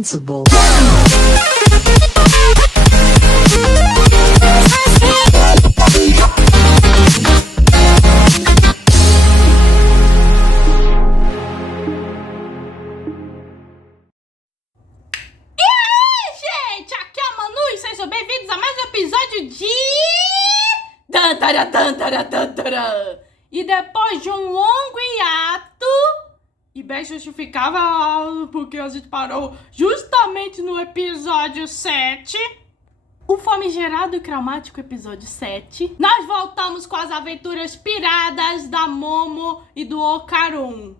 invincible. Gente, aqui é a Manu e sejam bem-vindos a mais um episódio de... E depois de um longo hiato, e bem justificável, porque a gente parou justamente no episódio 7, o famigerado e traumático episódio 7, nós voltamos com as aventuras piradas da Momo e do Okarun.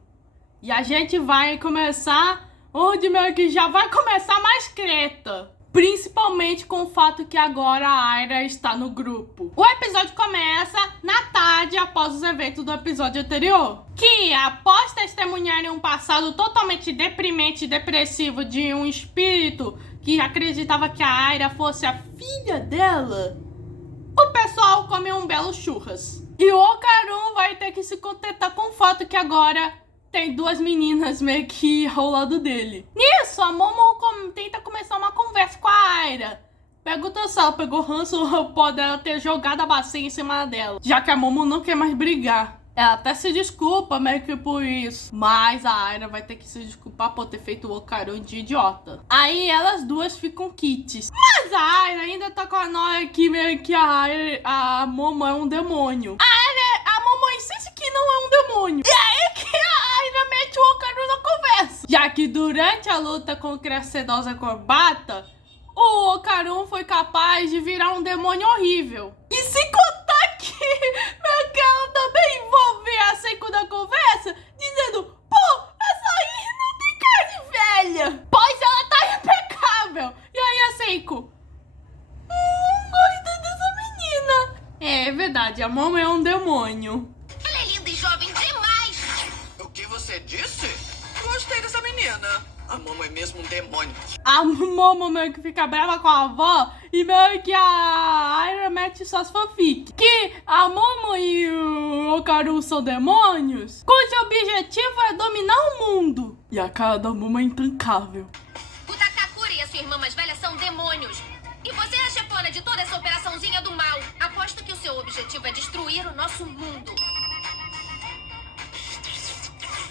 E a gente vai começar onde meio que já vai começar mais treta. Principalmente com o fato que agora a Aira está no grupo. O episódio começa na tarde após os eventos do episódio anterior. Que, após testemunharem um passado totalmente deprimente e depressivo de um espírito que acreditava que a Aira fosse a filha dela, o pessoal come um belo churras. E o Okarun vai ter que se contentar com o fato que agora tem duas meninas meio que ao lado dele. Nisso, a Momo tenta começar uma conversa com a Aira. Pergunta se ela pegou ranço ou pode ela ter jogado a bacia em cima dela, já que a Momo não quer mais brigar. Ela até se desculpa meio que por isso, mas a Aira vai ter que se desculpar por ter feito o Okarun de idiota. Aí elas duas ficam kits. Mas a Aira ainda tá com a nóia que meio que a Momo é um demônio. A Momo insiste que não é um demônio. E aí que a Aira mete o Okarun na conversa. Já que durante a luta contra a sedosa corbata, o Okarun foi capaz de virar um demônio horrível. E sem contar que ela também envolve a Seiko na conversa, dizendo: pô, essa aí não tem cara de velha, pois ela tá impecável. E aí a Seiko: gosto dessa menina. É verdade, a Momo é um demônio. Ela é linda e jovem demais! O que você disse? Gostei dessa menina. A Momo é mesmo um demônio. A Momo meio que fica brava com a avó e meio que a Aira mete suas fanfic. Que a Momo e o Okarun são demônios, cujo objetivo é dominar o mundo. E a cara da Momo é intancável. O Takakura e a sua irmã mais velha são demônios. E você é a chefona de toda essa operaçãozinha do mal. Aposto que o seu objetivo é destruir o nosso mundo.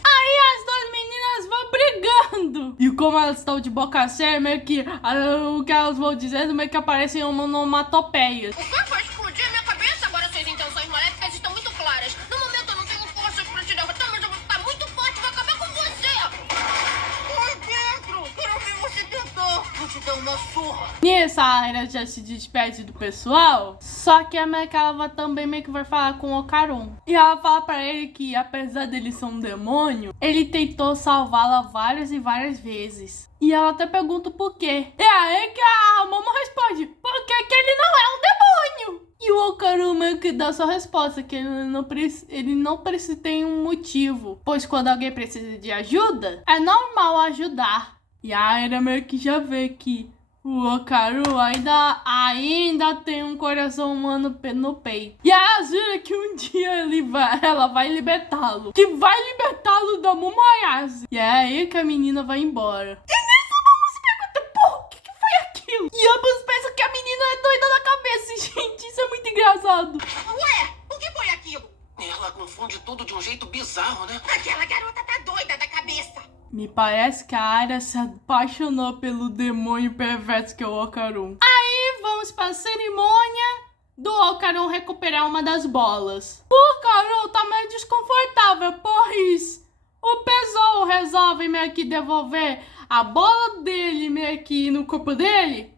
Aí as duas meninas vão brigando. E como elas estão de boca cheia, meio que o que elas vão dizendo meio que aparecem onomatopeias. O que vai explodir a minha cabeça? Agora suas intenções maléficas estão muito claras. No momento eu não tenho forças pra te derrotar, mas eu vou ficar muito forte e vou acabar com você. Oi, Pedro! Quero ver você tentar. Vou te dar uma surra. Nisso, a Aira já se despede do pessoal, só que a Mecha também meio que vai falar com o Okarun. E ela fala pra ele que, apesar dele ser um demônio, ele tentou salvá-la várias e várias vezes. E ela até pergunta o porquê. E aí que a Momo responde: porque que ele não é um demônio? E o Okarun meio que dá sua resposta, que ele não precisa ter um motivo, pois quando alguém precisa de ajuda, é normal ajudar. E a Aira meio que já vê que o Okarun ainda tem um coração humano no peito. E ela jura que um dia ela vai libertá-lo. Que vai libertá-lo da Momo Ayase. E é aí que a menina vai embora. E nisso a Momo se pergunta: pô, o que foi aquilo? E ambos pensam que a menina é doida na cabeça. E, gente, isso é muito engraçado. Ué, o que foi aquilo? Ela confunde tudo de um jeito bizarro, né? Aquela garota tá doida da cabeça. Me parece que a Aira se apaixonou pelo demônio perverso que é o Okarun. Aí vamos para a cerimônia do Okarun recuperar uma das bolas. O Okarun tá meio desconfortável, pois o pessoal resolve meio que devolver a bola dele meio que no corpo dele,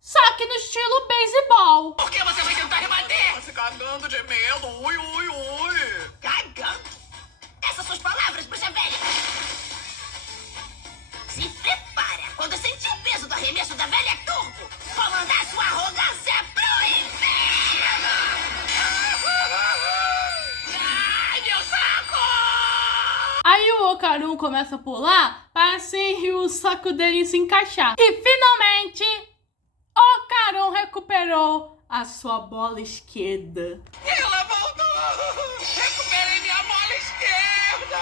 só que no estilo beisebol. Por que você vai tentar rebater? Tá se cagando de medo. Ui, ui, ui. Cagando? Essas suas palavras, bruxa velha. Se prepara. Quando sentir o peso do arremesso da velha turbo, vou mandar sua arrogância pro inferno. Ai, meu saco! Aí o Okarun começa a pular para assim o saco dele se encaixar. E finalmente, Okarun recuperou a sua bola esquerda. Ela voltou. Recuperei minha bola esquerda.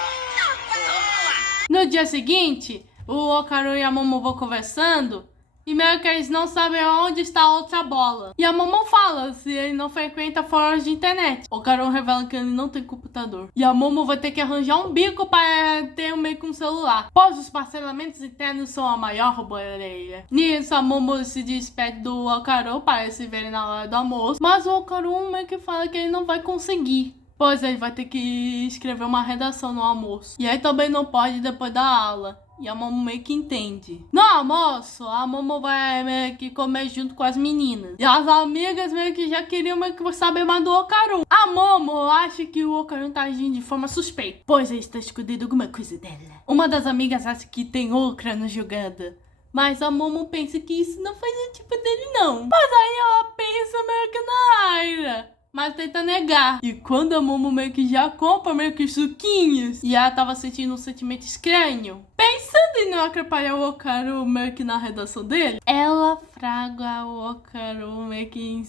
Boa! No dia seguinte, o Okaru e a Momo vão conversando e meio que eles não sabem onde está a outra bola. E a Momo fala se ele não frequenta fóruns de internet. O Okaru revela que ele não tem computador. E a Momo vai ter que arranjar um bico para ter meio que um celular, pois os parcelamentos internos são a maior boleia. Nisso, a Momo se despede do Okaru para se verem na hora do almoço, mas o Okaru meio que fala que ele não vai conseguir, pois ele vai ter que escrever uma redação no almoço. E aí também não pode depois da aula. E a Momo meio que entende. No almoço, a Momo vai meio que comer junto com as meninas. E as amigas meio que já queriam meio que saber mais do Okaru. A Momo acha que o Okaru tá agindo de forma suspeita, pois ele está escondendo alguma coisa dela. Uma das amigas acha que tem Okra na jogada, mas a Momo pensa que isso não faz o tipo dele não. Mas aí ela pensa meio que na Aira, mas tenta negar. E quando a Momo meio que já compra meio que suquinhos, e ela tava sentindo um sentimento estranho, pensando em não atrapalhar o Okaru meio que na redação dele, ela fraga o Okaru meio que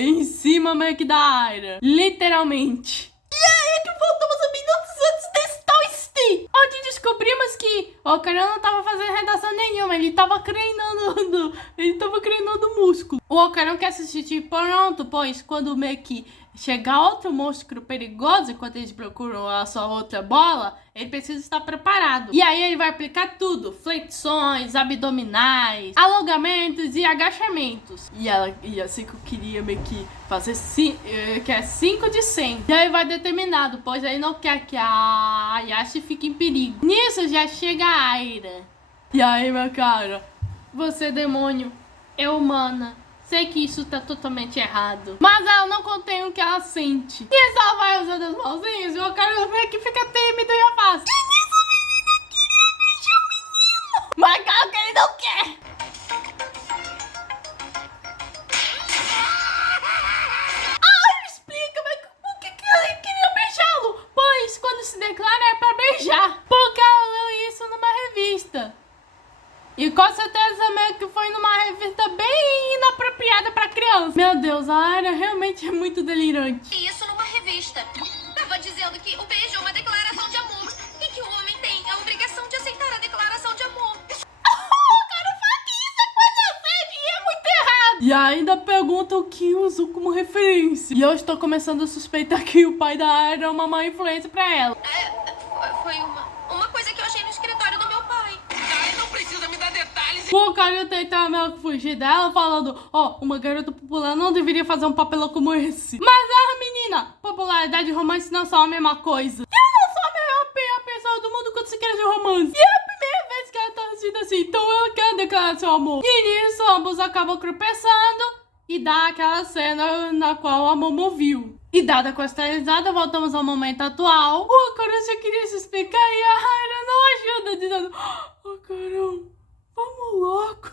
em cima meio que da Aira. Literalmente. E aí que voltamos a minutos antes desse tal Stay, onde descobrimos que o Okaru não tava fazendo redação nenhuma, ele tava treinando músculo. O Okaru quer se sentir pronto, pois quando meio que chegar outro monstro perigoso, enquanto eles procuram a sua outra bola, ele precisa estar preparado. E aí ele vai aplicar tudo: flexões, abdominais, alongamentos e agachamentos. E a Cico queria meio que fazer 5 de 100. E aí vai determinado, pois ele não quer que a Ayashi fique em perigo. Nisso já chega a Aira. E aí, meu cara, você demônio, eu humana, sei que isso tá totalmente errado, mas ela não contém o que ela sente. E ela vai usando as mãozinhas e o cara meio que fica tímido e afasta. E nisso a menina queria beijar o menino, mas claro que ele não quer. Me explica, mas por que ele queria beijá-lo? Pois quando se declara é pra beijar, porque ela leu isso numa revista. E com certeza meio que foi numa revista bem inapropriada pra criança. Meu Deus, a Aira realmente é muito delirante. Isso numa revista. Tava dizendo que o beijo é uma declaração de amor e que o homem tem a obrigação de aceitar a declaração de amor. E ainda pergunta o que usou como referência. E eu estou começando a suspeitar que o pai da Aira é uma má influência pra ela. Foi uma coisa que eu achei no escritório do meu pai. Ai, não precisa me dar detalhes. O cara tentar meio que fugir dela, falando: uma garota popular não deveria fazer um papelão como esse. Mas menina, popularidade e romance não são a mesma coisa. Eu não sou a pior pessoa do mundo quando se quer de romance. E é a primeira vez que ela tá assistindo assim, então ela quer declarar seu amor. E nisso, ambos acabam tropeçando e dá aquela cena na qual a Momo viu. E dada com esta risada, voltamos ao momento atual. O Okaru já queria se explicar e a Aira não ajuda, dizendo: Okaru, vamos logo.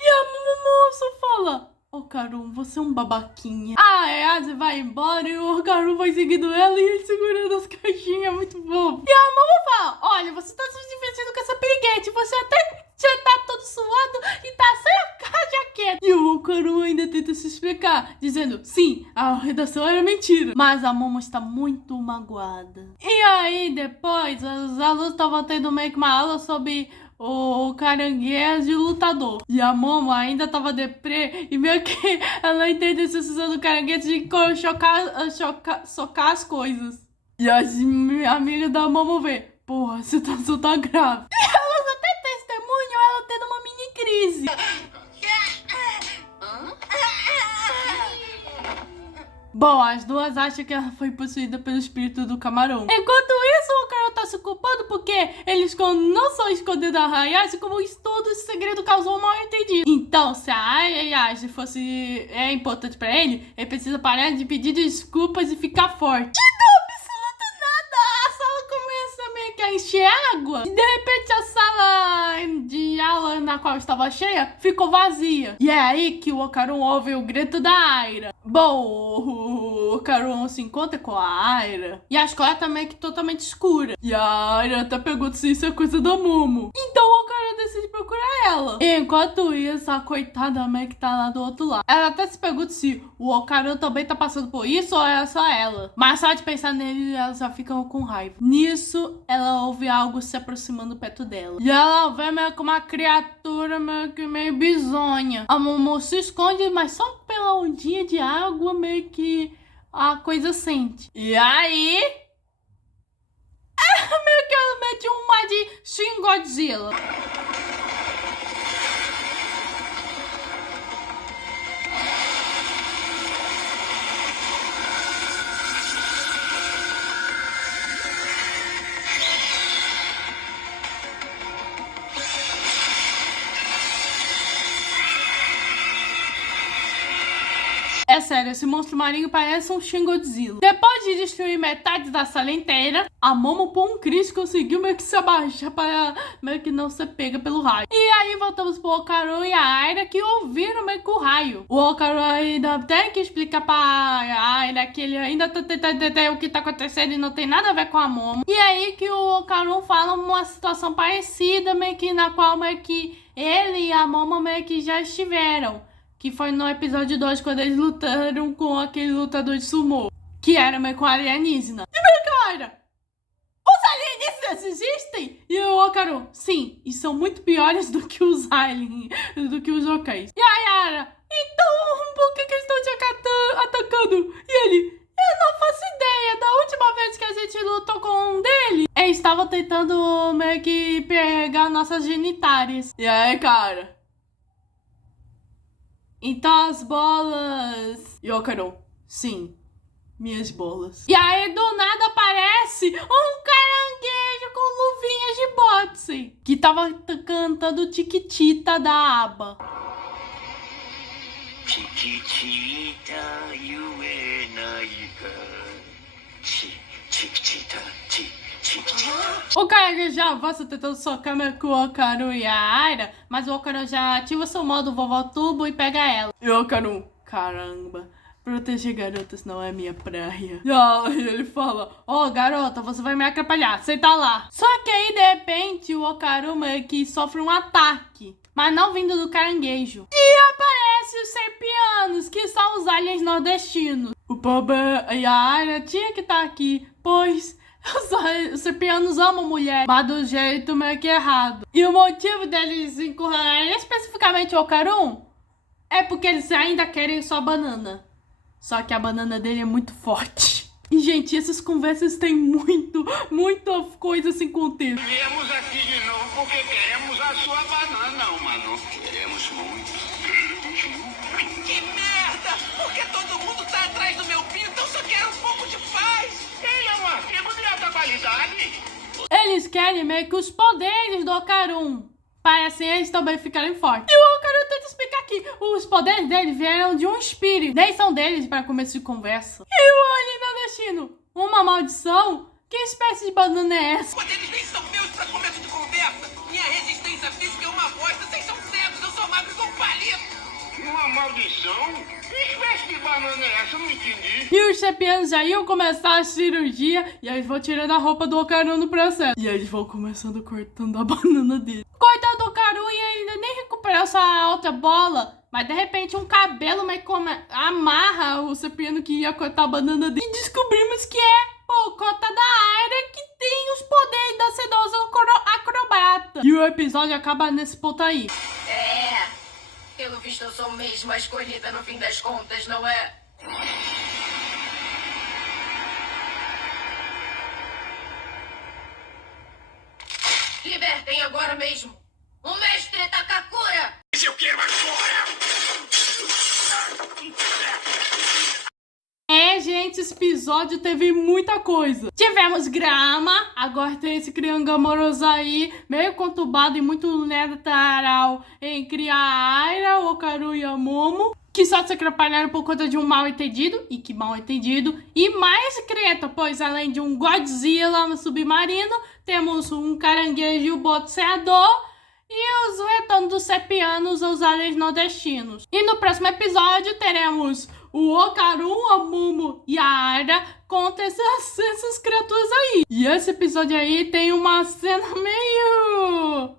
E a Momo só fala: Okaru, você é um babaquinha. A Ayase vai embora e o Okaru vai seguindo ela e ele segurando as caixinhas, muito bom. E a Momo fala: olha, você tá se divertindo com essa piriguete, você até já tá todo suado e tá sem a jaqueta. E o Okaru ainda tenta se explicar, dizendo: sim, a redação era mentira. Mas a Momo está muito magoada. E aí depois os alunos estavam tendo meio que uma aula sobre o caranguejo lutador. E a Momo ainda tava deprê e meio que ela entende essa sensação do caranguejo de socar as coisas. E as amigas da Momo vê: porra, a situação tá grave. E elas até testemunham ela tendo uma mini crise. Bom, as duas acham que ela foi possuída pelo espírito do camarão. Enquanto isso, o Okaru tá se culpando porque eles não só esconderam a Ayashi, como todo esse segredo causou um mal-entendido. Então, se a Ayashi é importante pra ele, ele precisa parar de pedir desculpas e ficar forte. A sala começa meio que a encher água e de repente a sala de aula na qual estava cheia ficou vazia. E é aí que o Okaru ouve o grito da Aira. Bom, o Okaru se encontra com a Aira e a escola tá meio que totalmente escura. E a Aira até pergunta se isso é coisa da Momo. Então o Okaru decide procurar ela. Enquanto isso, a coitada Meg tá lá do outro lado. Ela até se pergunta se o Okarun também tá passando por isso ou é só ela. Mas só de pensar nele, ela já fica com raiva. Nisso, ela ouve algo se aproximando perto dela. E ela vê meio que uma criatura meio bizonha. A Momo se esconde, mas só pela ondinha de água meio que a coisa sente. E aí... meio que ela mete uma de Shin Godzilla. É sério, esse monstro marinho parece um Shin Godzilla. Depois de destruir metade da sala inteira, a Momo, por um Chris, conseguiu meio que se abaixar para meio que não ser pega pelo raio. E aí voltamos pro Okarun e a Aira, que ouviram meio que o raio. O Okarun ainda tem que explicar pra Aira que ele ainda tá tentando entender o que tá acontecendo e não tem nada a ver com a Momo. E aí que o Okarun fala uma situação parecida, meio que na qual meio que ele e a Momo meio que já estiveram. Que foi no episódio 2, quando eles lutaram com aquele lutador de sumô. Que era meio com alienígena. E meu cara, os alienígenas existem? E o Okarun, sim, e são muito piores do que os aliens, do que os yokais. E a Yara, então por que eles estão te atacando? E ele, eu não faço ideia, da última vez que a gente lutou com um deles, eles estavam tentando meio que pegar nossas genitárias. E aí, cara... Então as bolas... E Okarun, sim, minhas bolas. E aí do nada aparece um caranguejo com luvinhas de boxe, que tava cantando Chiquitita da ABBA. Chiquitita, Chiquitita, o caranguejo já avança tentando socar com o Okarun e a Aira, mas o Okarun já ativa seu modo vovó turbo e pega ela. E o Okarun, caramba, proteger garotas não é minha praia. E aí ele fala, ó garota, você vai me atrapalhar, senta lá. Só que aí de repente o Okarun meio que sofre um ataque, mas não vindo do caranguejo. E aparece os serpianos, que são os aliens nordestinos. O pobre e a Aira tinha que estar aqui, pois... os serpianos amam mulher, mas do jeito meio que errado. E o motivo deles encurralarem especificamente o Okarun é porque eles ainda querem sua banana. Só que a banana dele é muito forte. E, gente, essas conversas têm muita coisa sem contexto. Viemos aqui de novo porque queremos a sua banana, mano. Queremos muito. Que merda! Porque todo mundo tá atrás do meu pinto, eu só quero um pouco de paz! Ele é um artigo de alta qualidade. Eles querem meio que os poderes do Okarun, para assim eles também ficarem fortes. E o Okarun tenta explicar que os poderes dele vieram de um espírito, nem são deles para começo de conversa. E o alien nordestino, uma maldição? Que espécie de banana é essa? Os poderes nem são meus pra começo de conversa! Minha resistência física é uma bosta, vocês são cegos, eu sou magro igual um palito! Uma maldição? Que espécie de banana é essa? Eu não entendi. E os serpianos já iam começar a cirurgia e aí eles vão tirando a roupa do Okarun no processo. E aí eles vão começando cortando a banana dele. Coitado do Okarun, e ainda nem recuperou essa outra bola. Mas de repente um cabelo meio que amarra o serpiano que ia cortar a banana dele. E descobrimos que é o cota da Aira, que tem os poderes da sedosa acrobata. E o episódio acaba nesse ponto aí. Pelo visto eu sou mesmo a escolhida no fim das contas, não é? Libertem agora mesmo! O mestre Takakura! Eu quero agora! Gente, esse episódio teve muita coisa. Tivemos grama, agora tem esse triângulo amoroso aí, meio conturbado e muito literal entre a Aira, o Okarun e a Momo, que só se atrapalharam por conta de um mal entendido, e que mal entendido, e mais treta, pois além de um Godzilla submarino, temos um caranguejo boxeador, e os retornos dos serpianos aos aliens nordestinos. E no próximo episódio teremos o Okarun, a Momo e a Aira contra essas criaturas aí. E esse episódio aí tem uma cena meio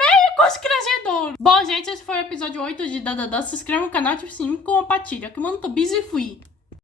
meio constrangedor. Bom, gente, esse foi o episódio 8 de Dadadã. Se inscreva no canal, ative o sininho, compartilha. Que mano, tô busy e fui.